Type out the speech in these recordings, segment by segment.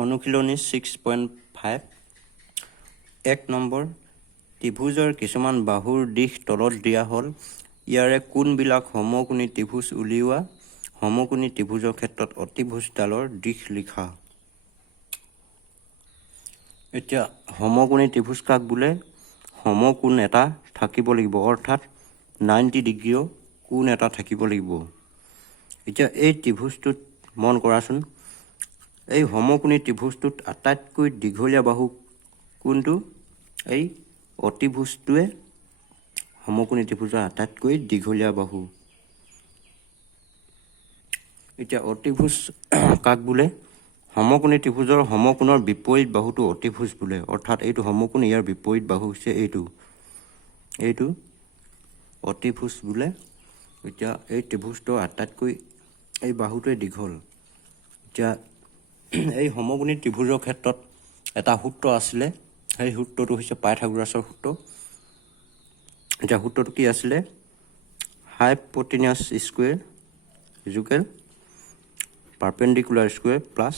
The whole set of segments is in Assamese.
অনুশীলনী 6.5 1 নম্বৰ ত্ৰিভুজৰ কিছুমান বাহুৰ দিশ তলত দিয়া হ'ল ইয়াৰে কোনবিলাক সমকোণী ত্ৰিভুজ উলিওৱা সমকোণী ত্ৰিভুজৰ ক্ষেত্ৰত অতিভুজডালৰ দিশ লিখা এতিয়া সমকোণী ত্ৰিভুজ কাক বোলে সমকোণ এটা থাকিব লাগিব অৰ্থাৎ 90 ডিগ্ৰীৰ কোণ এটা থাকিব লাগিব এতিয়া এই ত্ৰিভুজটোত মন কৰাচোন এই সমকোণী ত্ৰিভুজটোত আটাইতকৈ দীঘলীয়া বাহু কোনটো এই অতিভুজটোৱে সমকোণী ত্ৰিভুজৰ আটাইতকৈ দীঘলীয়া বাহু এতিয়া অতিভুজ কাক বোলে সমকোণী ত্ৰিভুজৰ সমকোণৰ বিপৰীত বাহুটো অতিভুজ বোলে অৰ্থাৎ এইটো সমকোণ ইয়াৰ বিপৰীত বাহু হৈছে এইটো অতিভুজ বোলে এতিয়া এই ত্ৰিভুজটোৰ আটাইতকৈ এই বাহুটোৱে দীঘল এতিয়া এই সমকোণী ত্ৰিভুজৰ ক্ষেত্ৰত এটা সূত্ৰ আছিলে সেই সূত্ৰটো হৈছে পাইথাগোৰাছৰ সূত্ৰ এতিয়া সূত্ৰটো কি আছিলে hypotenuse square equal perpendicular square plus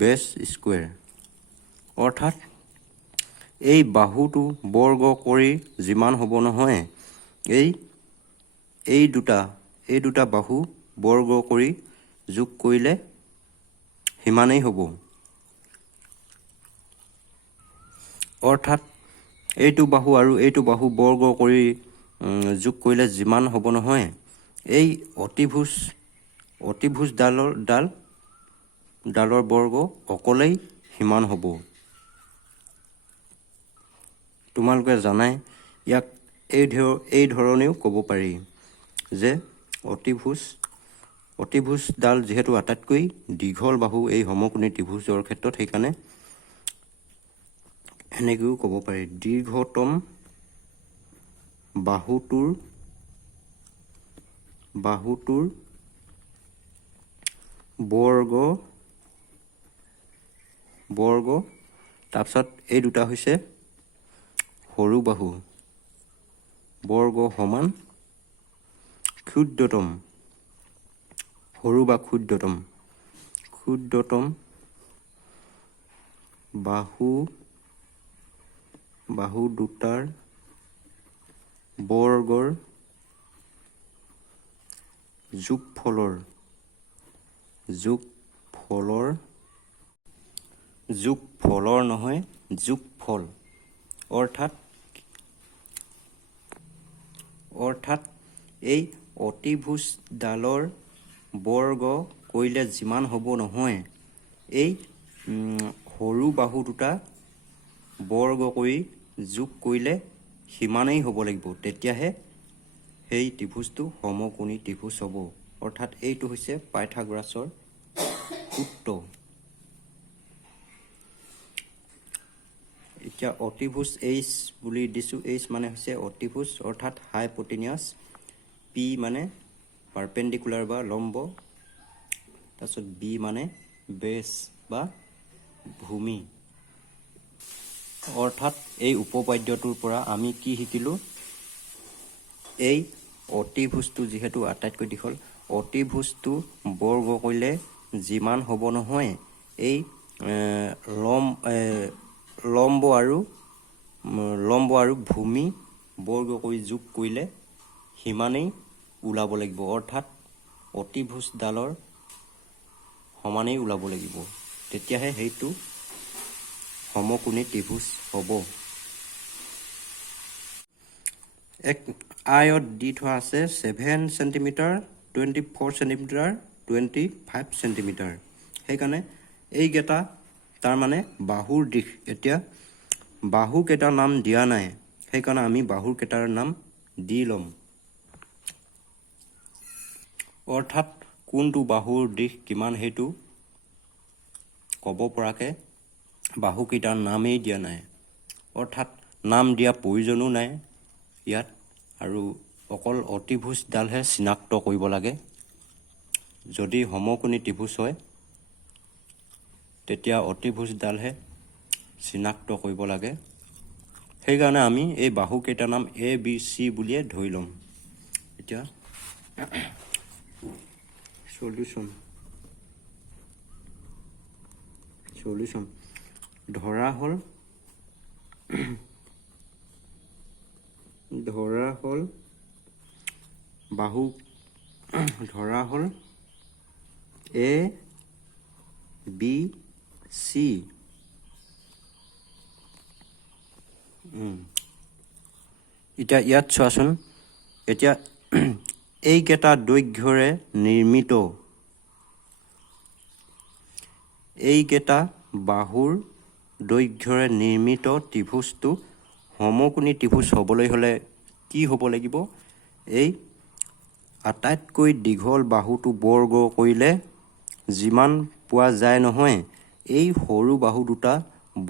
base square অৰ্থাৎ এই বাহুটো বৰ্গ কৰি যিমান হ'ব নহয় এই দুটা বাহু বৰ্গ কৰি যোগ কৰিলে সিমানেই হ'ব অৰ্থাৎ এইটো বাহু আৰু এইটো বাহু বৰ্গ কৰি যোগ কৰিলে যিমান হ'ব নহয় এই অতিভুজডালৰ বৰ্গ অকলেই সিমান হ'ব তোমালোকে জানাই ইয়াক এই ধৰণেও ক'ব পাৰি যে অতিভুজডাল যিহেতু আটাইতকৈ দীঘল বাহু এই সমকোণী ত্ৰিভুজৰ ক্ষেত্ৰত সেইকাৰণে এনেকৈও ক'ব পাৰি দীৰ্ঘতম বাহুটোৰ বৰ্গ তাৰপিছত এই দুটা হৈছে সৰু বাহু বৰ্গ সমান ক্ষুদ্ৰতম সৰু বা ক্ষুদ্ৰতম বাহু দুটাৰ বৰ্গৰ যোগফলৰ নহয় যোগফল অৰ্থাৎ এই অতিভুজডালৰ বৰ্গ কৰিলে যিমান হ'ব নহয় এই সৰু বাহু দুটা বৰ্গ কৰি যোগ কৰিলে সিমানেই হ'ব লাগিব তেতিয়াহে সেই ত্ৰিভুজটো সমকোণী ত্ৰিভুজ হ'ব অৰ্থাৎ এইটো হৈছে পাইথাগোৰাছৰ সূত্ৰ এতিয়া অতিভুজ এইচ বুলি দিছোঁ এইচ মানে হৈছে অতিভুজ অৰ্থাৎ হাইপটেনিয়াছ পি মানে পাৰপেণ্ডিকুলাৰ বা লম্ব তাৰপিছত বি মানে বেছ বা ভূমি অৰ্থাৎ এই উপপাদ্যটোৰ পৰা আমি কি শিকিলোঁ এই অতিভুজটো যিহেতু আটাইতকৈ দীঘল অতিভুজটো বৰ্গ কৰিলে যিমান হ'ব নহয় এই লম্ব আৰু ভূমি বৰ্গ কৰি যোগ কৰিলে সিমানেই ওলাব লাগিব অৰ্থাৎ অতিভুজডালৰ সমানেই ওলাব লাগিব তেতিয়াহে সেইটো সমকোণী ত্ৰিভুজ হ'ব এক আয়ত দি থোৱা আছে 7 সেণ্টিমিটাৰ 24 সেণ্টিমিটাৰ 25 সেণ্টিমিটাৰ সেইকাৰণে এইকেইটা তাৰমানে বাহুৰ দিশ এতিয়া বাহুকেইটাৰ নাম দিয়া নাই সেইকাৰণে আমি বাহুকেইটাৰ নাম দি ল'ম অৰ্থাৎ কোনটো বাহুৰ দিশ কিমান সেইটো ক'ব পৰাকৈ বাহুকেইটাৰ নামেই দিয়া নাই অৰ্থাৎ নাম দিয়া প্ৰয়োজনো নাই ইয়াত আৰু অকল অতিভুজডালহে চিনাক্ত কৰিব লাগে যদি সমকোণী ত্ৰিভুজ হয় তেতিয়া অতিভুজডালহে চিনাক্ত কৰিব লাগে সেইকাৰণে আমি এই বাহুকেইটাৰ নাম এ বি চি বুলিয়ে ধৰি ল'ম এতিয়া solution সলিউশ্যন ধৰা হ'ল বাহু ধৰা হ'ল A B C এতিয়া ইয়াত চোৱাচোন এতিয়া এইকেইটা দৈৰ্ঘ্যৰে নিৰ্মিত এইকেইটা বাহুৰ দৈৰ্ঘ্যৰে নিৰ্মিত ত্ৰিভুজটো সমকোণী ত্ৰিভুজ হ'বলৈ হ'লে কি হ'ব লাগিব এই আটাইতকৈ দীঘল বাহুটো বৰ্গ কৰিলে যিমান পোৱা যায় নহয় এই সৰু বাহু দুটা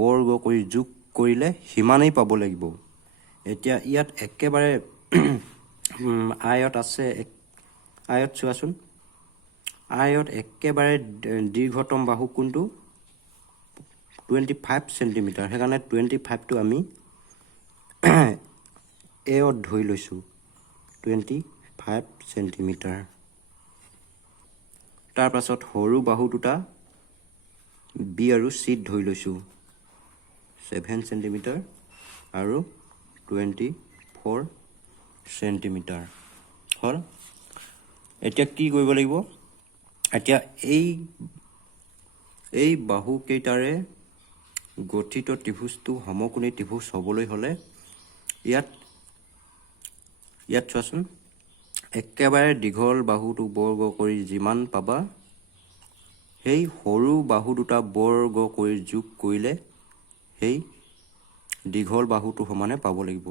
বৰ্গ কৰি যোগ কৰিলে সিমানেই পাব লাগিব এতিয়া ইয়াত একেবাৰে আয়ত আছে আয়ত চোৱাচোন আয়ত একেবাৰে দীৰ্ঘতম বাহু কোনটো 25 সেন্টিমিটাৰ সেইকাৰণে 25 টো আমি এত ধৰি লৈছো 25 সেন্টিমিটাৰ তাৰ পাছত সৰু বাহু দুটা বি আৰু সি ধৰি লৈছো 7 সেন্টিমিটাৰ আৰু 24 সেন্টিমিটাৰ হল এতিয়া কি কৰিব লাগিব এতিয়া এই বাহু কেইটাৰে গঠিত ত্ৰিভুজটো সমকোণী ত্ৰিভুজ হ'বলৈ হ'লে ইয়াত চোৱাচোন একেবাৰে দীঘল বাহুটো বৰ্গ কৰি যিমান পাবা সেই সৰু বাহু দুটা বৰ্গ কৰি যোগ কৰিলে সেই দীঘল বাহুটো সমানে পাব লাগিব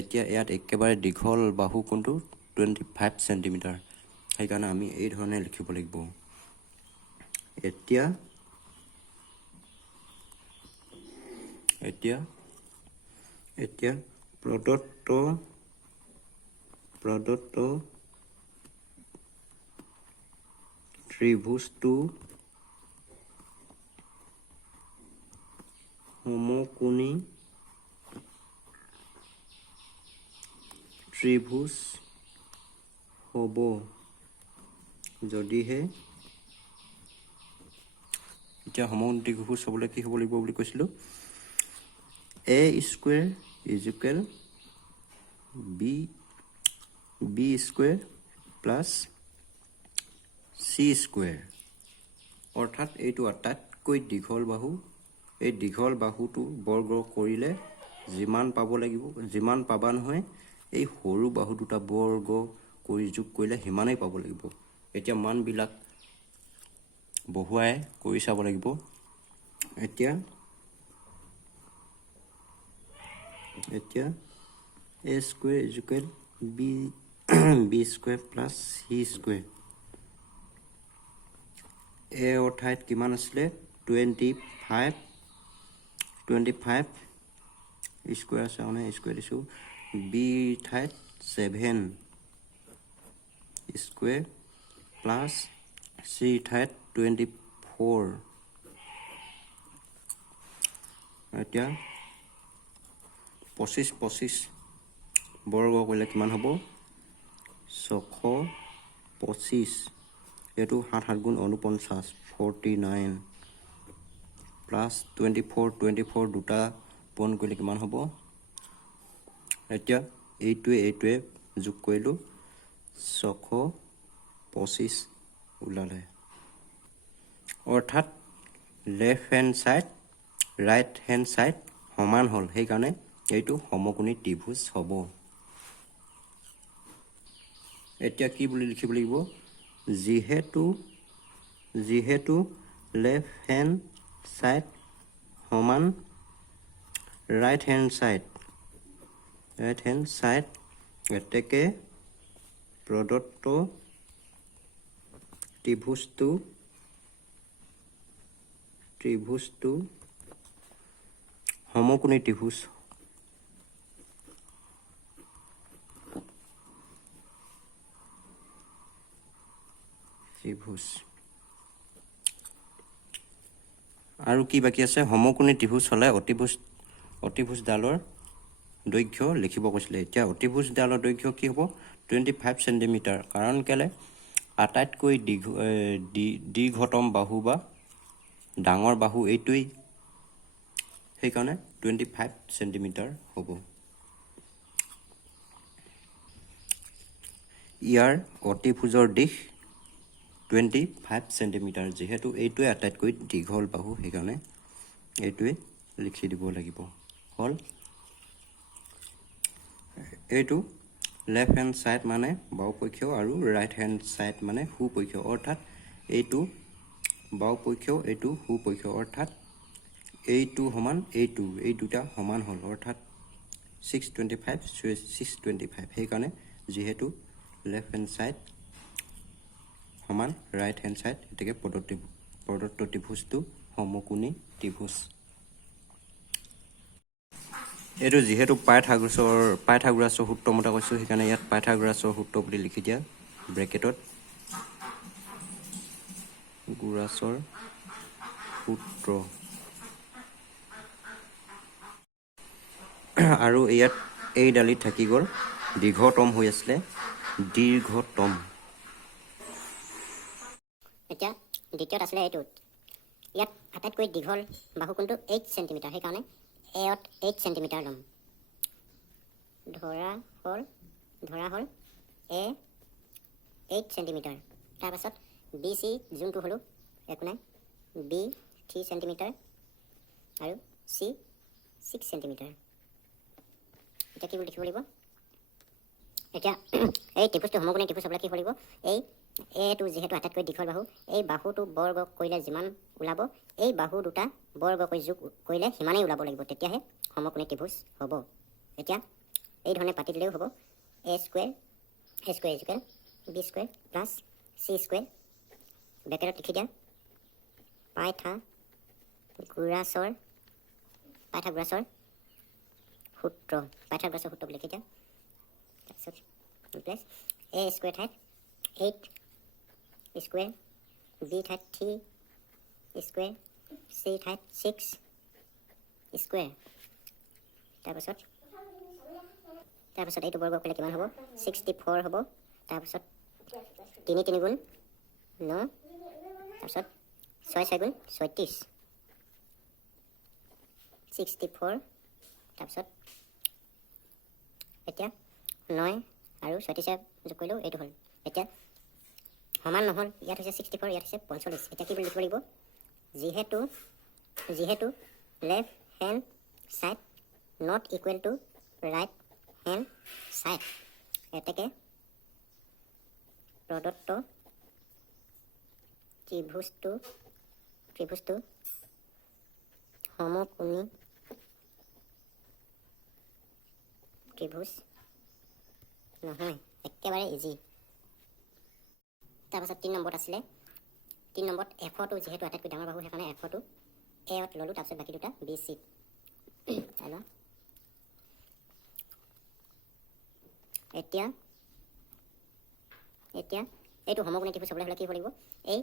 এতিয়া ইয়াত একেবাৰে দীঘল বাহু কোনটো 25 সেন্টিমিটাৰ সেইকাৰণে আমি এই ধৰণে লিখিব লাগিব এতিয়া প্ৰদত্ত ত্ৰিভুজটো সমকোণী ত্ৰিভুজ হ'ব যদিহে এতিয়া সমকোণী ত্ৰিভুজ হ'বলৈ কি হ'ব লাগিব বুলি কৈছিলো a square is equal b square plus c square অৰ্থাৎ এইটো আটাইতকৈ দীঘল বাহু এই দীঘল বাহুটো বৰ্গ কৰিলে যিমান পাব লাগিব যিমান পাবা নহয় এই সৰু বাহু দুটা বৰ্গ কৰি যোগ কৰিলে সিমানেই পাব লাগিব এতিয়া মানবিলাক বহুৱাই কৰি চাব লাগিব এতিয়া a square is equal b square plus c square a অৰ্থাৎ কিমান আছিলে 25 স্কয়াৰ আছে মানে স্কয়াৰ দিছো b ঠাইত 7 স্কয়াৰ প্লাস c ঠাইত 24 এতিয়া 25 বৰ্গ কৰিলে কিমান হ'ব 625 এটো 7 গুণ 49 49 প্লাস 24 দুটা পূৰণ কৰিলে কিমান হ'ব এতিয়া এইটোৱে যোগ কৰিলো 625 ওলালে অৰ্থাৎ left hand side right hand side সমান হল সেই কাৰণে এইটো সমকোণী ত্ৰিভুজ হ'ব এতিয়া কি বুলি লিখিব লাগিব যেহেতু লেফট হ্যান্ড সাইড সমান রাইট হ্যান্ড সাইড এতেকে প্ৰদত্ত ত্ৰিভুজটো সমকোণী ত্ৰিভুজ আৰু কি বাকি আছে সমকোণী ত্ৰিভুজ হলে অতিভুজডালৰ দৈৰ্ঘ্য লিখিব কৈছিলে এতিয়া অতিভুজডালৰ দৈৰ্ঘ্য কি হ'ব 25 সেন্টিমিটাৰ কাৰণ কেলে আটাইতকৈ দীৰ্ঘতম বাহু বা ডাঙৰ বাহু এইটোৱেই, সেইকাৰণে 25 সেণ্টিমিটাৰ হ'ব। ইয়াৰ অতিভুজৰ দিশ 25 সেণ্টিমিটাৰ, যিহেতু এইটোৱে আটাইতকৈ দীঘল বাহু, সেইকাৰণে এইটোৱে লিখি দিব লাগিব। হ'ল এইটো লেফ্ট হেণ্ড ছাইড মানে বাওঁপক্ষ আৰু ৰাইট হেণ্ড ছাইড মানে সোঁপক্ষ, অৰ্থাৎ এইটো বাওঁপক্ষ, এইটো সোঁপক্ষ, অৰ্থাৎ এইটো সমান এইটো, এই দুটা সমান হ'ল, অৰ্থাৎ 625 625। সেইকাৰণে যিহেতু লেফ্ট হেণ্ড ছাইড সমান ৰাইট হেণ্ড ছাইড, গতিকে প্ৰদত্ত ত্ৰিভুজটো সমকোণী ত্ৰিভুজ। এইটো যিহেতু পাইথাগোৰাছৰ সূত্ৰ মতে কৈছোঁ, সেইকাৰণে ইয়াত পাইথাগোৰাছৰ সূত্ৰ বুলি লিখি দিয়া ব্ৰেকেটত, গোৰাছৰ সূত্ৰ। আৰু ইয়াত এই ডালিত থাকি গ'ল, দীৰ্ঘতম হৈ আছিলে দীৰ্ঘতম। এতিয়া দ্বিতীয়ত আছিলে এইটোত, ইয়াত আটাইতকৈ দীঘল বাহু কোণটো 8 সেণ্টিমিটাৰ, সেইকাৰণে এত 8 সেণ্টিমিটাৰ ল'ম। ধৰা হ'ল এ 8 সেণ্টিমিটাৰ, তাৰপাছত বি চি যোনটো হ'লো একো নাই, বি 3 সেণ্টিমিটাৰ আৰু চি 6 সেণ্টিমিটাৰ। এতিয়া কি বুলি লিখিব লাগিব, এতিয়া এই ত্ৰিভুজটো সমকোণী ত্ৰিভুজ হ'বলৈ কি কৰিব, এইটো যিহেতু আটাইতকৈ দীঘল বাহু, এই বাহুটো বৰ্গ কৰিলে যিমান ওলাব, এই বাহু দুটা বৰ্গ কৰি যোগ কৰিলে সিমানেই ওলাব লাগিব, তেতিয়াহে সমকোণী ত্ৰিভুজ হ'ব। এতিয়া এই ধৰণে পাতি দিলেও হ'ব, A square B square plus C square, ব্ৰেকেটত লিখি দিয়া পাইথাগোৰাছৰ সূত্ৰ বুলি লিখি দিয়া। তাৰপিছত প্লাছ এ স্কুৱেৰ ঠাইত 8 স্কুৱেৰ, বি ঠাইত 3 স্কুৱেৰ, চি ঠাইত 6 স্কুৱেৰ। তাৰপাছত এইটো বৰ্গ কৰিলে কিমান হ'ব, 64 হ'ব। তাৰপিছত 3 3 গুণ 9, তাৰপিছত 6 6 গুণ 36, 64। তাৰপিছত এতিয়া 9 আৰু 36 যোগ কৰিলেও এইটো হ'ল। এতিয়া সমান নহ'ল, ইয়াত হৈছে 64, ইয়াত হৈছে 45। এতিয়া কি বুলি লিখিব লাগিব, যিহেতু left hand side not equal to right hand side, এতেকে প্ৰদত্ত ত্ৰিভুজটো সমকোণী ত্ৰিভুজ নহয়, একেবাৰে ইজি। তাৰপাছত 3 নম্বৰত আছিলে, 3 নম্বৰত এফটো যিহেতু আটাইতকৈ ডাঙৰ বাহু, সেইকাৰণে এফটো এত ল'লোঁ, তাৰপিছত বাকী দুটা বি চিত। এতিয়া এইটো সমকোণী ত্ৰিভুজ হ'বলৈ হ'লে কি হ'ব লাগিব, এই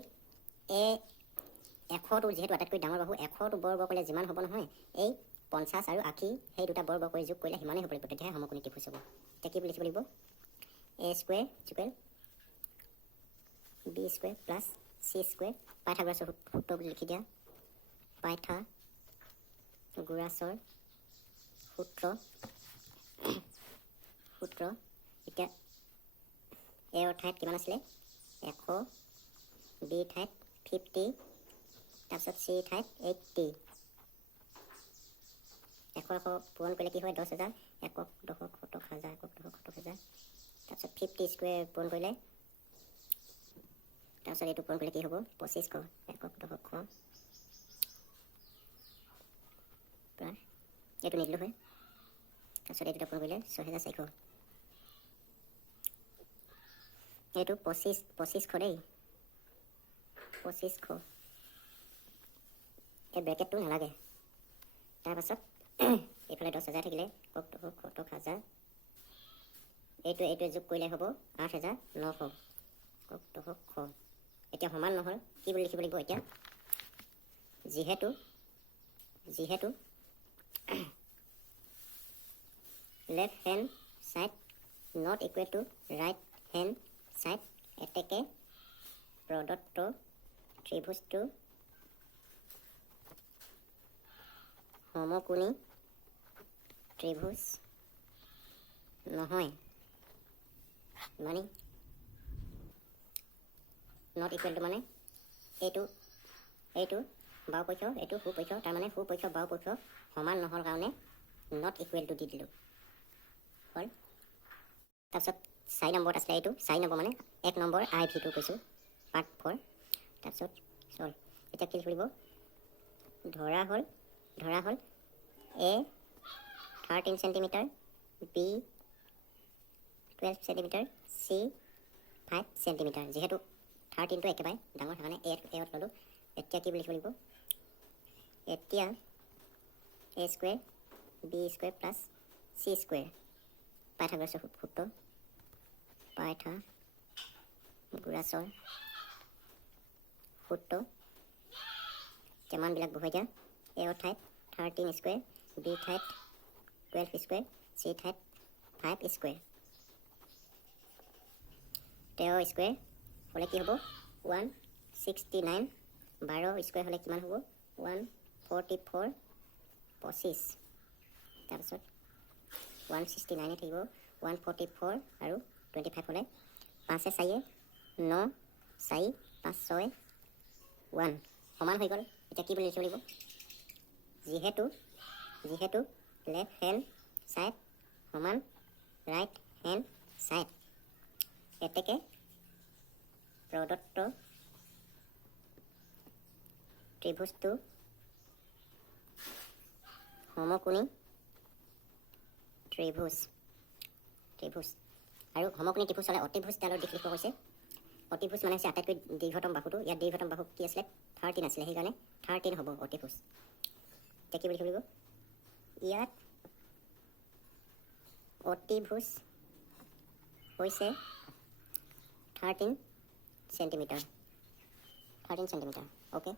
এশটো যিহেতু আটাইতকৈ ডাঙৰ বাহু, এশটো বৰ্গ কৰিলে যিমান হ'ব নহয়, এই 50 আৰু 80 সেই দুটা বৰ্গ কৰি যোগ কৰিলে সিমানেই হ'ব লাগিব, তেতিয়াহে সমকোণী ত্ৰিভুজ হ'ব। এতিয়া কি বুলি লিখিব লাগিব, A square B square plus C square, পাইথাগোৰাছৰ সূত্ৰ বুলি লিখি দিয়া, পাইথাগোৰাছৰ সূত্ৰ। এতিয়া এৰ ঠাইত কিমান আছিলে 100, বি ঠাইত 50, তাৰপিছত চি ঠাইত 80। 100 পূৰণ কৰিলে কি হয় 10,000, 1 10 70,000, 1 10 70,000। তাৰপিছত 50 স্কুৱেৰ পূৰণ কৰিলে, তাৰপিছত এইটো পূৰণ কৰিলে কি হ'ব 2500, 1 10 প্ৰায় এইটো নিদিলোঁ হয়। তাৰপিছত এইটো পূৰণ কৰিলে 6,400। এইটো 2500 দেই, 2500, এই ব্ৰেকেটটো নালাগে। তাৰপাছত এইফালে 10,000 থাকিলে 70,000, এইটোৱে যোগ কৰিলে হ'ব 8,900, 900। এতিয়া সমান নহ'ল, কি বুলি লিখিব লাগিব, এতিয়া যিহেতু left hand side not equal to right hand side, এতেকে প্ৰদত্ত ত্ৰিভুজটো সমকোণী ত্ৰিভুজ নহয় মানে নট ইকুৱেল টু মানে এইটো বাওপক্ষ এইটো সুপক্ষ, তাৰমানে সুপক্ষ বাওপক্ষ সমান নহ'ল কাৰণে নট ইকুৱেল টু দি দিলোঁ হ'ল। তাৰপিছত 4 নম্বৰত আছিলে এইটো 4 নম্বৰ মানে 1 নম্বৰ আই ভিটো কৈছোঁ পাৰ্ট 4। তাৰপিছত চল এতিয়া কি কৰিব, ধৰা হ'ল A 13 centimetre, B 12 centimetre, C 5 centimetre. যিহেতু 13টো একেবাৰে ডাঙৰ সেইকাৰণে এত ল'লোঁ। এতিয়া কি বুলি লিখিব লাগিব, এতিয়া A square B square plus C square পাইথাগোৰাছৰ সূত্ৰ পাইথাগোৰাছৰ সূত্ৰ কিমানবিলাক বহুৱাই দিয়া, এৰ ঠাইত 13 স্কুৱেৰ, বি ঠাইত 12 স্কুৱেৰ, চি ঠাইত 5 স্কুৱেৰ। 13 স্কুৱেৰ হ'লে কি হ'ব 169, 12 স্কুৱেৰ হ'লে কিমান হ'ব 144, 25। তাৰপিছত 169 থাকিব 144 আৰু 25 হ'লে 5 4 9, 4 5 6 1 সমান হৈ গ'ল। এতিয়া কি বুলি লিখিব লাগিব, যিহেতু লেফ্ট হেণ্ড ছাইড সমান ৰাইট হেণ্ড ছাইড, এতেকে প্ৰদত্ত ত্ৰিভুজটো সমকোণী ত্ৰিভুজ আৰু সমকোণী ত্ৰিভুজ হ'লে অতিভুজডালৰ দিশ লিখিব কৈছে। অতিভুজ মানে হৈছে আটাইতকৈ দীৰ্ঘতম বাহুটো, ইয়াত দীৰ্ঘতম বাহু কি আছিলে 13 আছিলে, সেইকাৰণে 13 হ'ব অতিভুজ। এতিয়া কি বুলি লিখিব, ইয়াত অতিভুজ হৈছে 13 চেণ্টিমিটাৰ। অ'কে।